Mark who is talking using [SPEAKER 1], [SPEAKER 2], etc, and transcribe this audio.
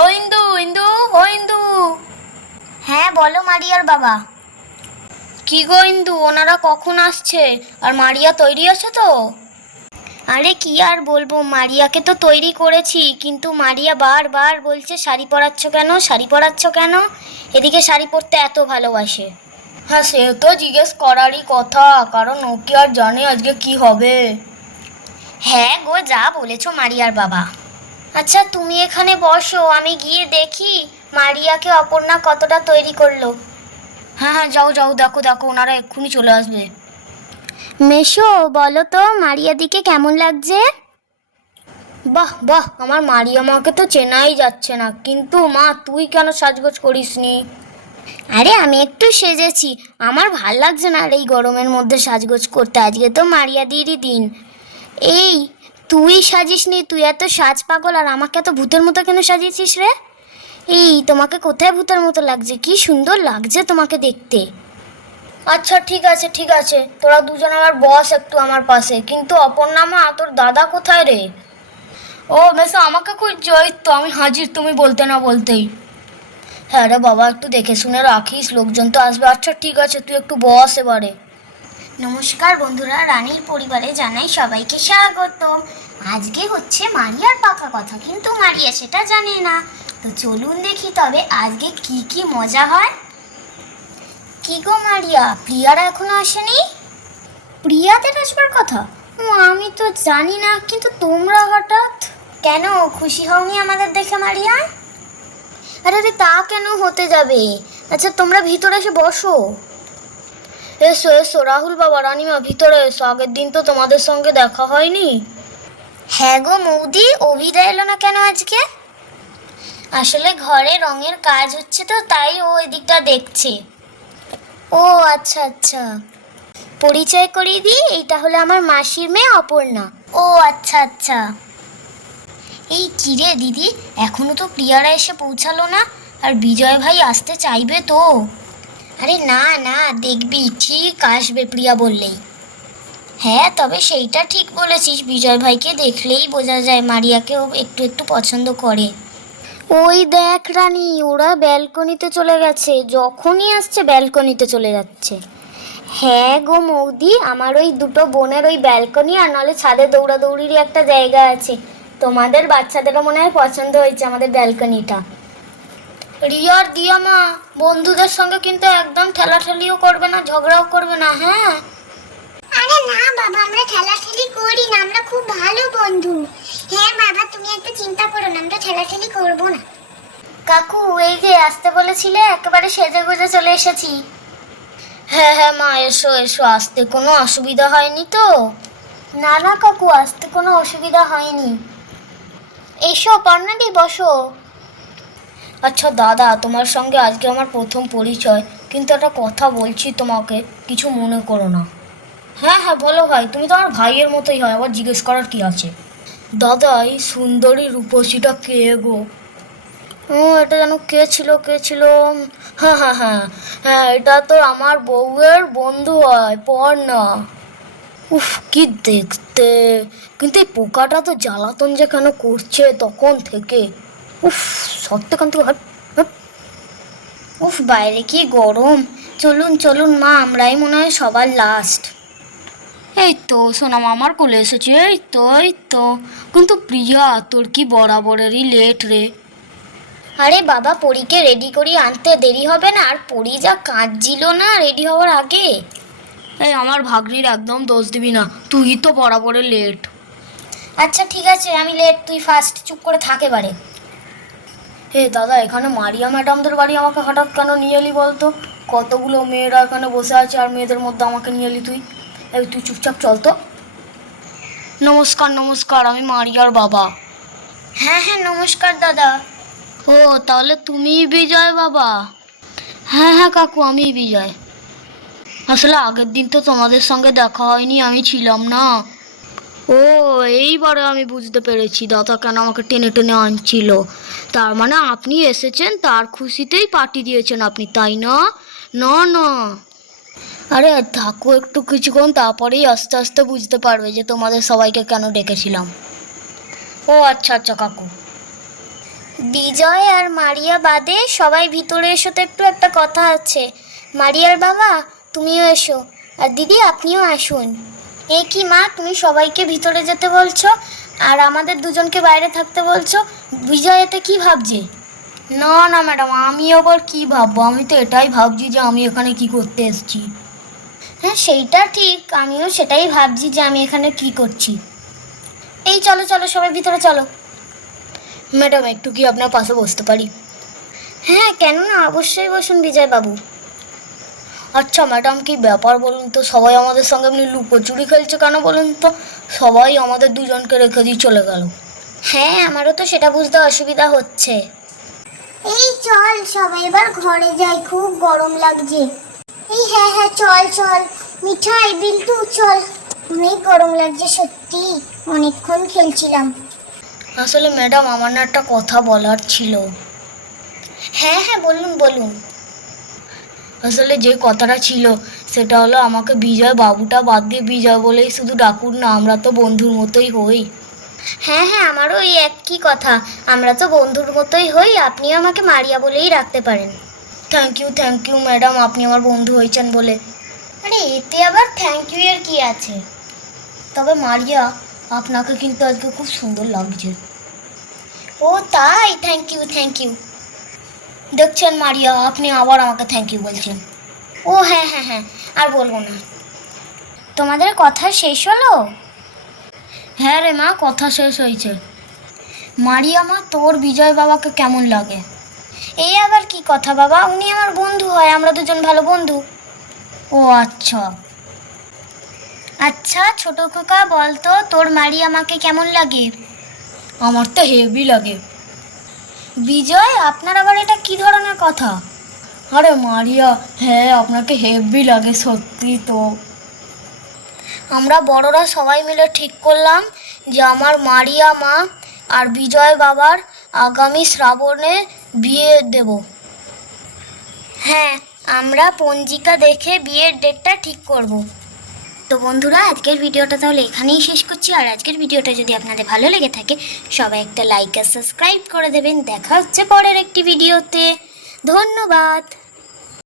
[SPEAKER 1] ও ইন্দু ইন্দু ও ইন্দু।
[SPEAKER 2] হ্যাঁ বলো মারিয়ার বাবা।
[SPEAKER 1] কি গো ইন্দু ওনারা কখন আসছে? আর মারিয়া তৈরি আছে তো?
[SPEAKER 2] আরে কি আর বলব মারিয়াকে তো তৈরি করেছি কিন্তু মারিয়া বারবার বলছে শাড়ি পরাচ্ছ কেন? শাড়ি পরাচ্ছ কেন? এদিকে শাড়ি পরতে এত ভালোবাসে।
[SPEAKER 1] হ্যাঁ সে তো জিজ্ঞেস করারই কথা কারণ ও কি আর জানে আজকে কি হবে।
[SPEAKER 2] হ্যাঁ গো যা বলেছ মারিয়ার বাবা। আচ্ছা তুমি এখানে বসো আমি গিয়ে দেখি মারিয়াকে অপর্ণা কতটা তৈরি করল।
[SPEAKER 1] হ্যাঁ হ্যাঁ যাও যাও দেখো দেখো ওনারা এক্ষুনি চলে আসবে।
[SPEAKER 2] মেশো বলো তো মারিয়া দিকে কেমন লাগছে?
[SPEAKER 1] বাহ বাহ আমার মারিয়া মাকে তো চেনাই যাচ্ছে না কিন্তু মা তুই কেন সাজগোজ করিসনি?
[SPEAKER 2] আরে আমি একটু সেজেছি আমার ভালো লাগছে না আর এই গরমের মধ্যে সাজগোজ করতে আজকে তো মারিয়া দিরই দিন। এই তুই সাজিসনি, তুই এত সাজ পাগল, আর আমাকে এত ভূতের মতো কেন সাজিয়েছিস রে? এই, তোমাকে কোথায় ভূতের মতো লাগছে? কি সুন্দর লাগছে তোমাকে দেখতে।
[SPEAKER 1] আচ্ছা ঠিক আছে ঠিক আছে। তোরা দুজন আবার বস একটু আমার পাশে। কিন্তু অপর্ণা মা, তোর দাদা কোথায় রে? ও, মেসা, আমাকে খুঁজছে ওই তো, আমি হাজির, তুমি বলতে না বলতেই। হ্যাঁ রে বাবা, একটু দেখে শুনে রাখিস, লোকজন তো আসবে। আচ্ছা ঠিক আছে, তুই একটু বস এবারে।
[SPEAKER 2] নমস্কার বন্ধুরা রানীর পরিবারে জানাই সবাইকে স্বাগতম। আজকে হচ্ছে মারিয়ার পাকা কথা কিন্তু মারিয়া সেটা জানে না। তো চলুন দেখি তবে আজকে কি কি মজা হয়। কি গো মারিয়া প্রিয়ারা এখনও আসেনি? প্রিয়াদের আসবার কথা? ও, আমি তো জানি না কিন্তু তোমরা হঠাৎ? কেন খুশি হওনি আমাদের দেখে মারিয়া? আরে আরে তা কেন হতে যাবে? আচ্ছা তোমরা ভিতরে এসে বসো।
[SPEAKER 1] এসো এসো রাহুল বাবা রানিমা ভিতরে এসো। আগের দিন তো তোমাদের সঙ্গে দেখা হয়নি।
[SPEAKER 2] হ্যাঁ গো মৌদি অভিদা এলো না কেন আজকে? আসলে ঘরে রঙের কাজ হচ্ছে তো তাই ও এদিকটা দেখছে। ও আচ্ছা আচ্ছা। পরিচয় করিয়ে দিই এইটা হলো আমার মাসির মেয়ে অপর্ণা। ও আচ্ছা আচ্ছা। এই কিরে দিদি এখনও তো প্রিয়ারা এসে পৌঁছালো না আর বিজয় ভাই আসতে চাইবে তো? আরে না না, দেখবি, ঠিক আসবে প্রিয়া বললেই। হ্যাঁ তবে সেইটা ঠিক বলেছিস, বিজয় ভাইকে দেখলেই বোঝা যায় মারিয়াকে ও একটু একটু পছন্দ করে। ওই দেখ রানী, ওরা ব্যালকনিতে চলে গেছে, যখনই আসছে ব্যালকনিতে চলে যাচ্ছে। হ্যাঁ গো মৌদি, আমার ওই দুটো বোনের ওই ব্যালকনি আর নাহলে ছাদে দৌড়াদৌড়িরই একটা জায়গা আছে। তোমাদের বাচ্চাদেরও মনে হয় পছন্দ হয়েছে আমাদের ব্যালকনিটা।
[SPEAKER 1] রিয়ার দিয়া মা বন্ধুদের সঙ্গে কিন্তু একদম ঠেলাঠেলিও করবে না ঝগড়াও করবে না হ্যাঁ?
[SPEAKER 3] আরে না বাবা আমরা ঠেলাঠেলি করি না আমরা খুব ভালো বন্ধু। হ্যাঁ বাবা তুমি একটু চিন্তা করো না আমরা ঠেলাঠেলি করব না।
[SPEAKER 2] কাকু এই যে আসতে বলেছিলে একেবারে সেজে গুজে চলে এসেছি।
[SPEAKER 1] হ্যাঁ হ্যাঁ মা এসো এসো আসতে কোনো অসুবিধা হয়নি তো?
[SPEAKER 2] না না কাকু আসতে কোনো অসুবিধা হয়নি। এসো পর্ণাদি বসো।
[SPEAKER 1] আচ্ছা দাদা, তোমার সঙ্গে আজকে আমার প্রথম পরিচয়। কিন্তু একটা কথা বলছি তোমাকে, কিছু মনে করো না। হ্যাঁ হ্যাঁ বলো ভাই, তুমি তো আমার ভাইয়ের মতোই হয়, আবার জিজ্ঞেস করার কি আছে? দাদা, এই সুন্দরী রূপসীটা কে গো? ও, এটা যেন কে ছিল কে ছিল? হ্যাঁ হ্যাঁ হ্যাঁ হ্যাঁ এটা তো আমার বউয়ের বন্ধু হয় পর না উফ, কি দেখতে। কিন্তু এই পোকাটা তো জ্বালাতন যে কেন করছে তখন থেকে। উফ সত্যকান্ত হাট।
[SPEAKER 2] উফ, বাইরে কি গরম। চলুন চলুন মা, আমরাই মনে হয় সবার লাস্ট
[SPEAKER 1] এই তো সোনাম আমার কোলে এসেছে, এই তো এই তো। কিন্তু প্রিয়া, তোর কি বরাবরেরই লেট রে।
[SPEAKER 2] আরে বাবা, পরীকে রেডি করি আনতে দেরি হবে না, আর পরী যা কাঁদছিল না রেডি হওয়ার আগে।
[SPEAKER 1] এই আমার ভাগ্নির একদম দোষ দিবি না, তুই তো বরাবরের লেট
[SPEAKER 2] আচ্ছা ঠিক আছে, আমি লেট তুই ফার্স্ট চুপ করে থাকে এবারে।
[SPEAKER 1] হে দাদা এখানে মারিয়া ম্যাডামদের বাড়ি আমাকে হঠাৎ কেন নিয়ে এলি বলতো? কতগুলো মেয়েরা এখানে বসে আছে আর মেয়েদের মধ্যে আমাকে নিয়ে এলি তুই? এই তুই চুপচাপ চল তো। নমস্কার নমস্কার আমি মারিয়ার বাবা।
[SPEAKER 2] হ্যাঁ হ্যাঁ নমস্কার দাদা।
[SPEAKER 1] ও তাহলে তুমি বিজয় বাবা? হ্যাঁ হ্যাঁ কাকু আমি বিজয়। আসলে আগের দিন তো তোমাদের সঙ্গে দেখা হয়নি আমি ছিলাম না। ও এইবারে আমি বুঝতে পেরেছি দাদা কেন আমাকে টেনে টেনে আনছিল। তার মানে আপনি এসেছেন, তার খুশিতেই পার্টি দিয়েছেন আপনি, তাই না? না না। আরে থাকো একটু কিছুক্ষণ, তারপরেই আস্তে আস্তে বুঝতে পারবে যে তোমাদের সবাইকে কেন ডেকেছিলাম। ও আচ্ছা আচ্ছা কাকু।
[SPEAKER 2] বিজয় আর মারিয়া বাদে সবাই ভিতরে এসো তো একটু, একটা কথা আছে। মারিয়ার বাবা, তুমিও এসো। আর দিদি, আপনিও আসুন। এ কি মা, তুমি সবাইকে ভিতরে যেতে বলছো? আর আমাদের দুজনকে বাইরে থাকতে বলছো? বিজয় এতে কি ভাবছে?
[SPEAKER 1] না না ম্যাডাম, আমি আবার কি ভাববো? আমি তো এটাই ভাবছি যে আমি এখানে কি করতে এসেছি।
[SPEAKER 2] হ্যাঁ সেইটা ঠিক। আমিও সেটাই ভাবছি যে আমি এখানে কি করছি। এই চলো চলো, সবাই ভিতরে চলো।
[SPEAKER 1] ম্যাডাম, একটু কি আপনার পাশে বসতে পারি?
[SPEAKER 2] হ্যাঁ কেন না অবশ্যই বসুন বিজয় বাবু
[SPEAKER 1] আচ্ছা ম্যাডাম কি ব্যাপার বলুন তো? সবাই আমাদের সঙ্গে এমনি লুকোচুরি খেলছে কেন বলুন তো? সবাই আমাদের দুজনকে রেখে দিয়ে চলে গেল।
[SPEAKER 2] হ্যাঁ আমারও তো সেটা বুঝতে অসুবিধা হচ্ছে।
[SPEAKER 3] এই চল সবাই এবার ঘরে যাই খুব গরম লাগছে। এই হ্যাঁ হ্যাঁ চল চল। মিঠাই বিল্টু চল। অনেক গরম লাগছে সত্যি। অনেকক্ষণ খেলছিলাম।
[SPEAKER 1] আসলে ম্যাডাম আমার না একটা কথা বলার ছিল।
[SPEAKER 2] হ্যাঁ হ্যাঁ বলুন বলুন।
[SPEAKER 1] আসলে যে কথাটা ছিল সেটা হলো আমাকে বিজয় বাবুটা বাদ দিয়ে বিজয় বলেই শুধু ডাকুন না আমরা তো বন্ধুর মতোই হই।
[SPEAKER 2] হ্যাঁ হ্যাঁ আমারও ওই একই কথা। আমরা তো বন্ধুর মতোই হই আপনিও আমাকে মারিয়া বলেই রাখতে পারেন।
[SPEAKER 1] Thank you thank you madam আপনি আমার বন্ধু হয়েছেন বলে।
[SPEAKER 2] আরে এতে আবার থ্যাংক ইউ এর কি আছে?
[SPEAKER 1] তবে মারিয়া আপনাকে কিন্তু আজকে খুব সুন্দর লাগছে।
[SPEAKER 2] ও তাই থ্যাংক ইউ থ্যাংক ইউ
[SPEAKER 1] দেখছেন মারিয়া আপনি আবার আমাকে থ্যাংক ইউ বলছেন।
[SPEAKER 2] ও হ্যাঁ হ্যাঁ হ্যাঁ আর বলব না। তোমাদের কথা শেষ হলো?
[SPEAKER 1] হ্যাঁ রে মা কথা শেষ হয়েছে। মারিয়া মা তোর বিজয় বাবাকে কেমন লাগে?
[SPEAKER 2] এই আবার কি কথা বাবা? উনি আমার বন্ধু হয় আমরা দুজন ভালো বন্ধু।
[SPEAKER 1] ও আচ্ছা।
[SPEAKER 2] আচ্ছা ছোট খোকা বল তো তোর মারিয়া আমাকে কেমন লাগে?
[SPEAKER 1] আমার তো হেভি লাগে।
[SPEAKER 2] বিজয়, আপনার আবার এটা কি ধরনের কথা?
[SPEAKER 1] আরে মারিয়া হ্যাঁ আপনাকে হেভি লাগে, সত্যি তো। আমরা বড়রা সবাই মিলে ঠিক করলাম যে আমার মারিয়া মা আর বিজয় বাবার আগামী শ্রাবণে বিয়ে দেব।
[SPEAKER 2] হ্যাঁ আমরা পঞ্জিকা দেখে বিয়ের ডেটটা ঠিক করব। তো বন্ধুরা, আজকের ভিডিওটা তাহলে এখানেই শেষ করছি। আর আজকের ভিডিওটা যদি আপনাদের ভালো লেগে থাকে, সবাই একটা লাইক আর সাবস্ক্রাইব করে দেবেন। দেখা হচ্ছে পরের একটি ভিডিওতে। ধন্যবাদ।